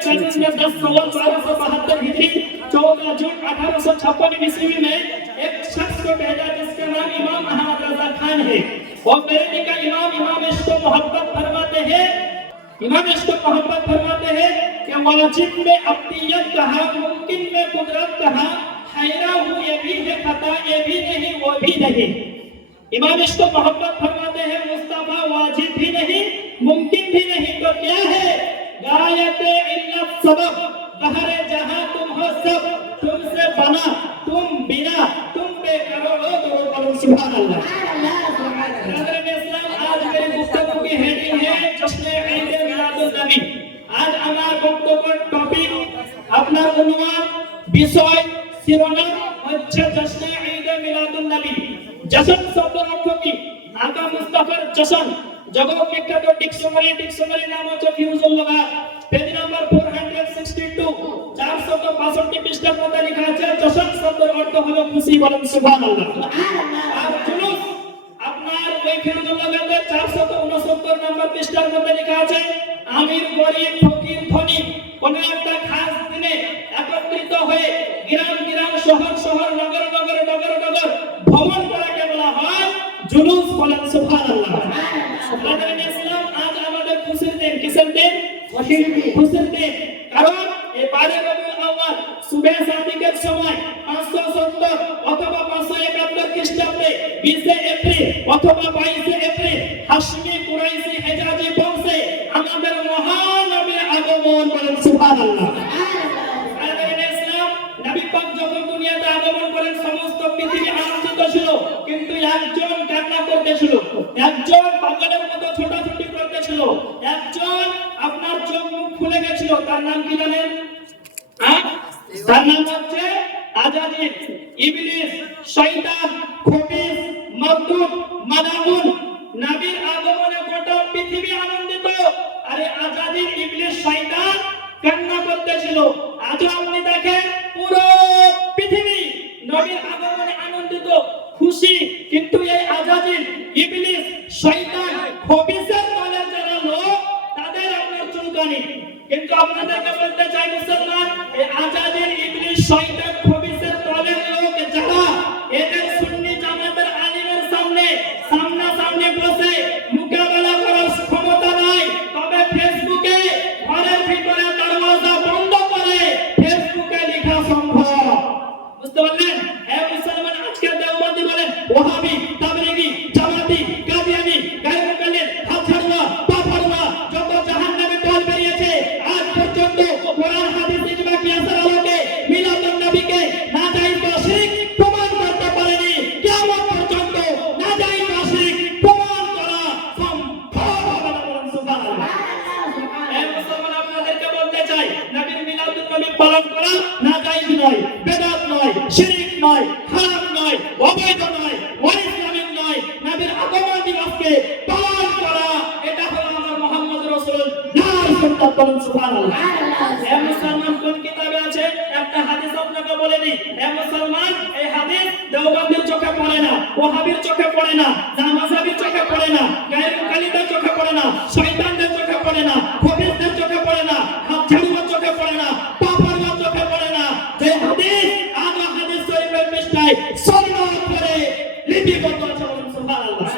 कानून ने 10 अव्वल 1272 हिजरी 14 जून 1856 ईस्वी में एक शख्स को भेजा जिसका नाम इमाम अहमद रजा खान है। वो मेरे निका इमाम इसको मोहब्बत फरमाते हैं, कि वाजिब में अब्दियत कहा, मुमकिन में कुदरत कहा, हैरा हूँ ये भी है खता ये भी नहीं वो भी नहीं। इमाम इसको मोहब्बत फरमाते हैं मुस्तफा वाजिब भी नहीं मुमकिन भी नहीं तो क्या है? गायते इल्लत सबब बहरे जहां तुम हो सब, तुमसे बना तुम बिना तुम पे करो सुभान अल्लाह। आज मेरी गुफ्तगू की हेडिंग है जश्न ईद मिलादुन नबी। आज আমার বক্তব্যের টপিক আপনার উনওয়ান বিষয় শিরোনাম হচ্ছে জশ্ন ঈদ মিলাদুন নবী। जश्न शब्द अर्थ की आका मुस्तफार जश्न जगत विख्यात डिक्शनारी नाम হচ্ছে ফিউজুল লুগাত পেজ নাম্বার 462 462 পৃষ্ঠার মধ্যে লেখা আছে जश्न শব্দের অর্থ হলো খুশি বলেন সুবহানাল্লাহ। আর জুলুস আপনার ওই ফিউজুল লুগাতে 469 নম্বর পৃষ্ঠার মধ্যে লেখা আছে আমির গরিব ফকির ধনী কোন একটা খাস দিনে একত্রিত হয়ে গ্রাম শহর নগর ভ্রমণ করাকে বলা হয় জুলুস বলেন সুবহানাল্লাহ। ইসলাম আজ আমাদের খুশির দিন, কিসের দিন? খুশির দিন। কারণ এই 12 রবিউল আউয়াল সুবহ সাদিকের সময় 570 অথবা 571 খ্রিস্টাব্দে 20 এপ্রিল অথবা 22 এপ্রিল হাশমি কুরাইশি হেজাজি বংশে আমাদের মহানবীর আগমন বলেন সুবহানাল্লাহ। নবী পাক যখন দুনিয়াতে আগমন করেন সমস্ত পৃথিবী আনন্দিত ছিল, কিন্তু একজন কান্না করতেছিল, একজন পাগলের মতো ছোটাছুটি করতেছিল, একজন আপনার চোখ মুখ খুলে গেছিল। তার নাম কি জানেন? তার নাম হচ্ছে আজাজিল, ইবলিস, শয়তান, খবিস, মারদুদ, মালাউন। নবীর আগমনে গোটা পৃথিবী আনন্দিত, আরে আজাজিল, ইবলিস, শয়তান কান্না করতেছিল। আজও আপনি দেখেন পুরো পৃথিবী নবীর আগমনে আনন্দিত খুশি, কিন্তু এই আজাজিল, ইবলিস, শয়তান, খবিসের দলের যারা লোক তাদের আপনার চুলকানি। কিন্তু আপনাদেরকে বলতে চাই মুসলমান, এই আজাজিল, ইবলিস, শয়তান, খবিসের দলের লোক যারা এদের সুন্নি জামাতের আলিমের সামনে বসে মোকাবেলা করার ক্ষমতা নাই, তবে ফেসবুকে ঘরের ভিতরে দরওয়াজা বন্ধ করে ফেসবুকে লেখা সম্ভব। বুঝতে পারলেন? এই মুসলমান আজকে দেওবন্দি বলেন, ওহাবি, তাবলিগি, জামাতি, কাদিয়ানি, গায়র মুকাল্লিদ, হাত ছাড়ুয়া, পা ছাড়ুয়া, যত জাহান্নামী দল বেরিয়েছে আজ পর্যন্ত কোরআন হাদিস ইজমা কিয়াসের আলোকে মিলাদুন নবীকে নাজায়েজ বা শিরক প্রমাণ করতে পারেনি। কিয়ামত পর্যন্ত নাজায়েজ বা শিরক প্রমাণ করা সম্ভব হবে না বলেন সুবহানাল্লাহ। এই মুসলমান আপনাদেরকে বলতে চাই, নবীর মিলাদুন নবী পালন করা নাজায়েজ নয়, বেদাত নয়, শিরক নয়, হারাম নয়, অবৈধ নয়, অইসলামিক নয়। নবীর আগমন দিবসকে পালন করা এটা হলো আমার মুহাম্মদ রাসূলুল্লাহর সুন্নাত বলেন সুবহানাল্লাহ। এই মুসলমান কোন কিতাবে আছে? একটা হাদিস আপনাকে বলে দিই। এই মুসলমান এই হাদিস দেওবন্দির চোখে পড়ে না, ওহাবির চোখে পড়ে না, জামাজাবির চোখে পড়ে না, গায়র মুকাল্লিদের চোখে পড়ে না, শয়তানদের চোখে পড়ে না, খবিসদের চোখে পড়ে না, হাত ঝাড়ুয়ার চোখে পড়ে না, পা পাড়ুয়ার চোখে পড়ে না। যে হাদিস আজ হাদিস শরীফের পৃষ্ঠায় সনদ করে লিপিবদ্ধ আছে বলেন সুবহানাল্লাহ।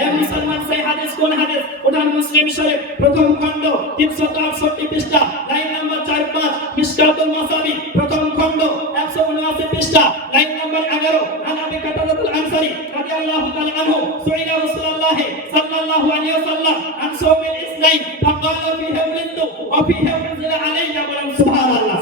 এই মুসলমান সেই হাদিস কোন হাদিস? ওটা মুসলিম শরীফ প্রথম খণ্ড 368 পৃষ্ঠা লাইন নাম্বার 4-5, মিশকাতুল মাসাবি প্রথম খণ্ড 179 পৃষ্ঠা লাইন নাম্বার 11। আনাবি কাতাদাতুল আনসারী রাদিয়াল্লাহু তাআলা আনহু সুইলা রাসূলুল্লাহ সাল্লাল্লাহু আলাইহি ওয়াসাল্লাম আন সাওমিল ইসনাইন ফাকালা ফিহি উলিদু ওয়া ফিহি উনজিলা আলাইয়া বলেন সুবহানাল্লাহ।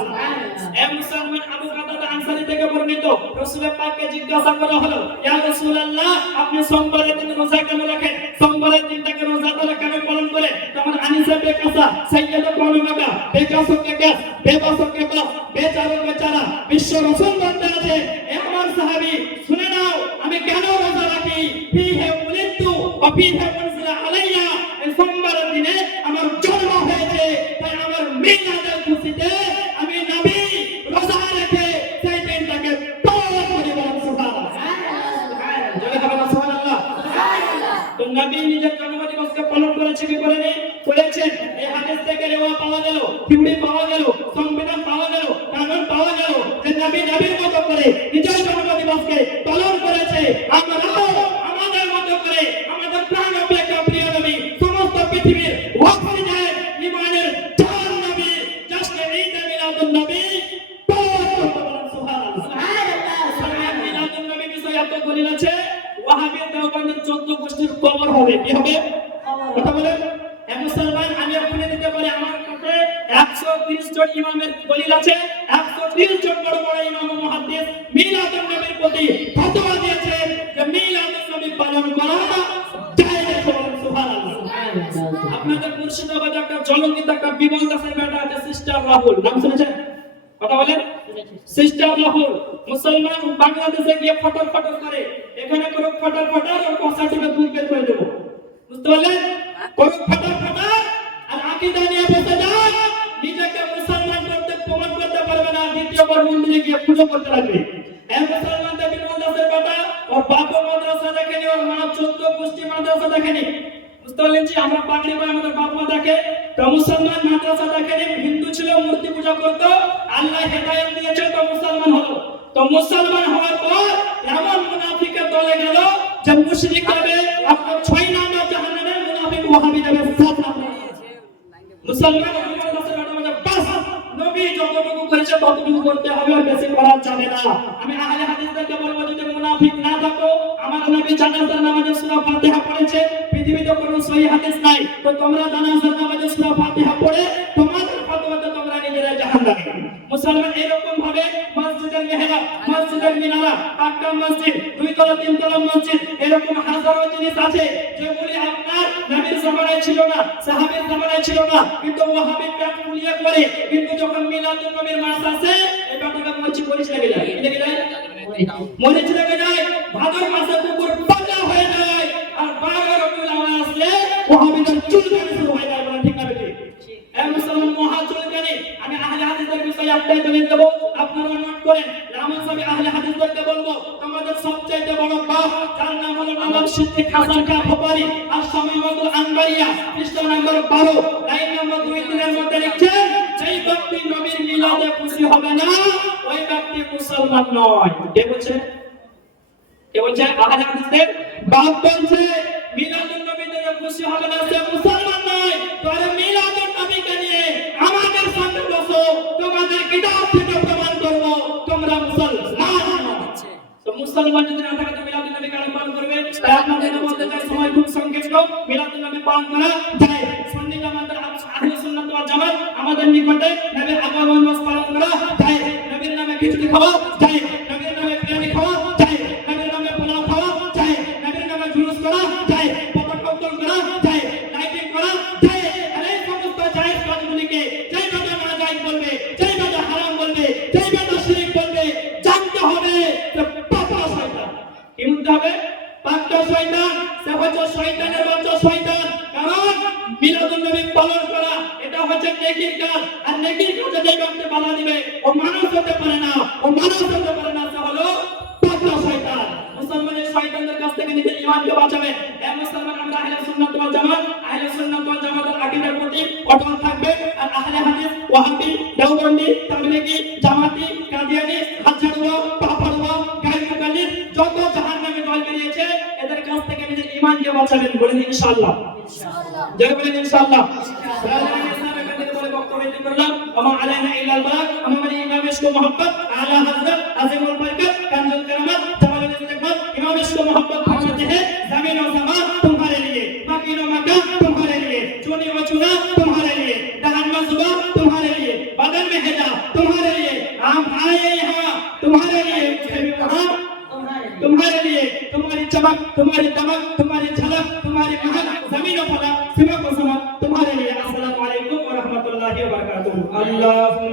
এই মুসলমান আবু কাতাদা আনসারী থেকে বর্ণিত, রাসূল পাককে জিজ্ঞাসা করা হলো, ইয়া রাসূলুল্লাহ আপনি সোমবারের দিন রোজা কেন রাখেন? সোমবারের দিনটাকে রোজা তারা কেন পালন করে? তখন আনিসা বেকাসা সাইয়্যিদুল কওমিকা বেকাসকে কাস বেবাসকে বাস বেচারা বেচারা বিশ্ব রাসূল বলতে আছে, এ আমার সাহাবী শুনে নাও আমি কেন রোজা রাখি। ফিহি উলিদু ওয়া ফিহি উনজিলা আলাইয়া, এই সোমবারের দিনে আমার জন্ম হয়েছে, তাই আমার মিলাদের খুশিতে আমি নবী রোজা রেখে সেই দিনটাকে পালন করি বলেন সুবহানাল্লাহ। জোরে বলেন সুবহানাল্লাহ। তো নবী নিজের জন্মদিবসকে পালন করেছে কি করেনি? করেছেন। এই হাদিস থেকে রেওয়া পাওয়া গেল, থিওরি পাওয়া গেল, সংবিধান পাওয়া গেল, কানুন পাওয়া গেল যে নবীর মতো করে নিজের জন্মদিবসকে পালন করেছে। আমরাও আমাদের মতো করে আমাদের প্রাণ অপেক্ষা প্রিয় নবী সমস্ত পৃথিবীর ওয়াফাদার ইমানের চার নবী যাকে ঈদে মিলাদুন নবী সুবহানাল্লাহ। মিলাদুন নবী বিষয়ে এত দলিল আছে, ওয়াহাবী দেওবন্দের 14 গোষ্ঠীর কবর হবে। কি হবে? কথা বলেন। মুসলমান আমি আপনাদের দিতে পারি আমার কাছে 130 জন ইমামের দলিল আছে, 130 জন বড় বড় ইমাম ও মুহাদ্দিস মিলাদুন নবীর প্রতি ফতোয়া দিয়েছেন যে মিলাদুন নবী পালন করা জায়েজ। সুবহানাল্লাহ। আপনাদের মুর্শিদাবাদে একটা জলঙ্গিত একটা বিমল দাসের বেটা আছে সিস্টার রাহুল, নাম শুনেছেন? কথা বলেন। সিস্টার রাহুল মুসলমান বাংলাদেশে গিয়ে ফটর ফটর করে, এখানে কোনো ফটর ফটর আর কসাটিকে দূর করে দেব, বুঝতে পারলেন? কোন ফটর ফটর আর আকীদা নিয়ে বসে যায়, নিজেকে মুসলমান করতে প্রমাণ করতে পারবে না, দ্বিতীয়বার মন্দিরে গিয়ে পুজো করতে লাগবে। এই মুসলমানদের বিমল দাসের বেটা ওর বাপ মাদ্রাসা দেখেনি, ওর মা 14 গোষ্ঠী মাদ্রাসা দেখেনি, বুঝতে পারলেন? যে আমরা পাগড়ি পরে আমাদের বাপ মা দেখে, তো মুসলমান মাদ্রাসা দেখেনি, হিন্দু ছিল মূর্তি পূজা করতো, আল্লাহ হেদায়েত দিয়েছে তো মুসলমান হলো। তো মুসলমান হওয়ার পর এমন মুনাফিকের দলে গেল যে মুশরিক হবে, আপনার 6 নাম্বার জাহান্নামের মুনাফিক ওয়াহাবি যাবে 7 নাম্বার। মুসলমান বিমল দাসের বেটা মানে বাস নবী যতটুকু করেছে ততটুকু করতে হবে, আর বেশি করা যাবে না। আমি আহলে হাদিসদেরকে বলবো যদি মুনাফিক না থাকো, আমার নবী জানাজার নামাজে সূরা ফাতিহা পড়েছে, পৃথিবীতে কোনো সহিহ হাদিস নাই, তো তোমরা জানাজার নামাজে সূরা ফাতিহা পড়ে তোমাদের ফতোয়াতে তোমরা নিজেরাই জাহান্নামী। মুসলমান এরকম ভাবে মসজিদের মেহরাব, মসজিদের মিনারা, পাক্কা মসজিদ, 2 তলা 3 তলা মসজিদ, এরকম হাজারো জিনিস আছে যেগুলি আপনার নবীর জামানায় ছিল না, সাহাবীর জামানায় ছিল না, কিন্তু ওয়াহাবি পেট ফুলিয়ে করে, কিন্তু যখন মিলাদুন নবীর মাস আসে এই ব্যাপারটা মরিচ লেগে যায়। কি লেগে যায়? মরিচ লেগে যায়। ভাদর মাসে কুকুর পাজা হয়ে যায়, আর 12 রবিউল আওয়াল আসলে ওয়াহাবিদের চুলকানি শুরু হয়ে যায়। বলেন ঠিক না বেঠিক? এই মুসলমান মহা চুলকানি। আমি আহলে হাদিসের বিষয়ে একটাই দলিল দেব, আপনারা নোট করেন। আমার সবই আহলে হাদিসদেরকে বলবো তোমাদের সবচেয়ে বড় বাপ যার নাম হলো নবাব সিদ্দিক হাসান খান খোপারি আর শামীমাতুল আনবারিয়া, পৃষ্ঠা নম্বর 12 লাইন নম্বর 2-3 এর মধ্যে লিখছেন যেই ব্যক্তি নবীর মিলাদে খুশি হবে না ওই ব্যক্তি মুসলমান নয়। কে বলছে? কে বলছে? আহলে হাদিসদের বাপ বলছে মিলাদুন নবীতে খুশি হবে না সে মুসলমান নয়। তো আরে মিলাদুন নবীকে নিয়ে আমাদের সামনে বসো, তোমাদের কিতাব থেকে প্রমাণ করব তোমরা মুসলমান। তো মুসলমান যদি না থাকে তো মিলাদুন নবী কেন পালন করবে? তাই আপনাদের বলতে চাই সময় খুব সংক্ষিপ্ত, মিলাদুন নবী পালন করা যায়। সুন্নি জামাতের আহলে সুন্নাত ওয়াল জামাত আমাদের নিকটে নবীর আগমন মাস পালন করা যায়, নবীর নামে খিচুড়ি খাওয়া যায়, নবীর নামে বিরিয়ানি খাওয়া যায়, নবীর নামে পোলাও খাওয়া যায়, নবীর নামে জুলুস করা যায়, পতাকা উত্তোলন করা যায়, লাইটিং করা যায়। আর এই সমস্ত জায়েজ কাজগুলিকে যেই বাবা না জায়েজ বলবে, যেই বাবা হারাম বলবে, যেই বাবা শিরক বলবে, জানতে হবে যে পাপা শয়তান। কি বলতে হবে? পাক্কা শয়তান, সে হচ্ছে শয়তানের বাচ্চা শয়তান। কারণ মিলাদুন নবী পালন করা এটা হচ্ছে নেকির কাজ, আর নেকির কাজে যে ব্যক্তি বাধা দিবে ও মানুষ হতে পারে না, ও মানুষ হতে পারে না, সে হলো পাক্কা শয়তান। মুসলমানের শয়তানদের কাছ থেকে নিজের ঈমানকে বাঁচাবে। এই মুসলমান আমরা আহলে সুন্নাত ওয়াল জামাত, আহলে সুন্নাত ওয়াল জামাতের আকীদার প্রতি অটল থাকবে। আর আহলে হাদিস, ওয়াহাবি, দেওবন্দি, তাবলীগী, জামাতি, কাদিয়ানী, হাজারুয়া, পাপারুয়া, গায়র মুকাল্লিদ যত জাহান্নামে দল বেরিয়েছে এদের কাছ থেকে নিজের ঈমানকে বাঁচাবেন। বলেন ইনশাআল্লাহ। ইনশাআল্লাহ। জয় বলেন ইনশাআল্লাহ। وما علينا إلا البلاغ أمام الإمام يشكو محبت على حضرت عظيم البركت كنز الكرامات جمال الاستقبال إمام يشكو محبت فرماتے ہیں زمین و زمان تمہارے لیے، مکین و مکان تمہارے لیے، چونی و چونا تمہارے لیے، دہن و زبان تمہارے لیے، بدن میں حجاب تمہارے لیے، ہم آئے یہاں تمہارے لیے، تمہارے لیے، تمہاری چمک، تمہاری دمک، تمہاری جھلک، تمہاری مہک، زمین و فضا، سمک و سمک تمہارے لیے۔ السلام علیکم ورحمۃ اللہ وبرکاتہ۔ اللہ